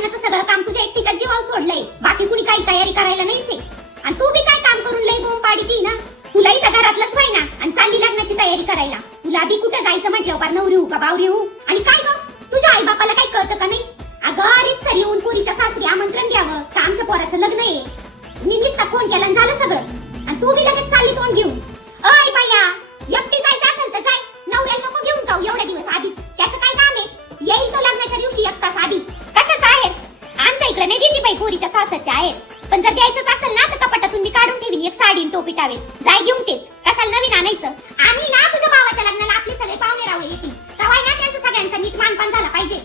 लग्नाचं सगळं काम तुझ्या एकटीच्या जीवावर सोडलंय, बाकी कुणी काही तयारी करायला नाहीच आहे. आणि तू बी काय काम करून लई बोंब पाडीती ना, तुला इथं घरातलंच व्हाय ना आणि चालली लग्नाची तयारी करायला. तुला बी कुठे जायचं म्हटल्यावर पार नवरी हो का बावरी हो. आणि काय ग तुझ्या आई बापाला काही कळतं का नाही? अगं अरीच सरी येऊन पुरीच्या सासरी आमंत्रण द्यावं का आमच्या पोराचं लग्न आहे. निघिसता फोन केला आणि झालं सगळं आणि तू बी लगेच चालली तोंड घेऊन. अय बाया, एकटी जायचं असेल तर जाय, नवऱ्याला नको घेऊन जाऊ एवढ्या दिवस आधीच. त्याचं काय काम आहे? येईल तो लग्नाच्या दिवशी एक तास आधी. कशाचं आहे? आमच्या इकडे नाही देती बाई पोरीच्या सासरच्या आहेत, पण जर द्यायचंच असेल ना तर कपाटातून मी काढून ठेवीन एक साडी आणि टोपी टावेल. जाय घेऊन तेच, कशाला नवीन आणायचं. आणि ना तुझ्या भावाच्या लग्नाला आपले सगळे पाहुणे रावळे येतील, तेव्हा ना त्यांचं सगळ्यांचा नीट मानपान झाला पाहिजे.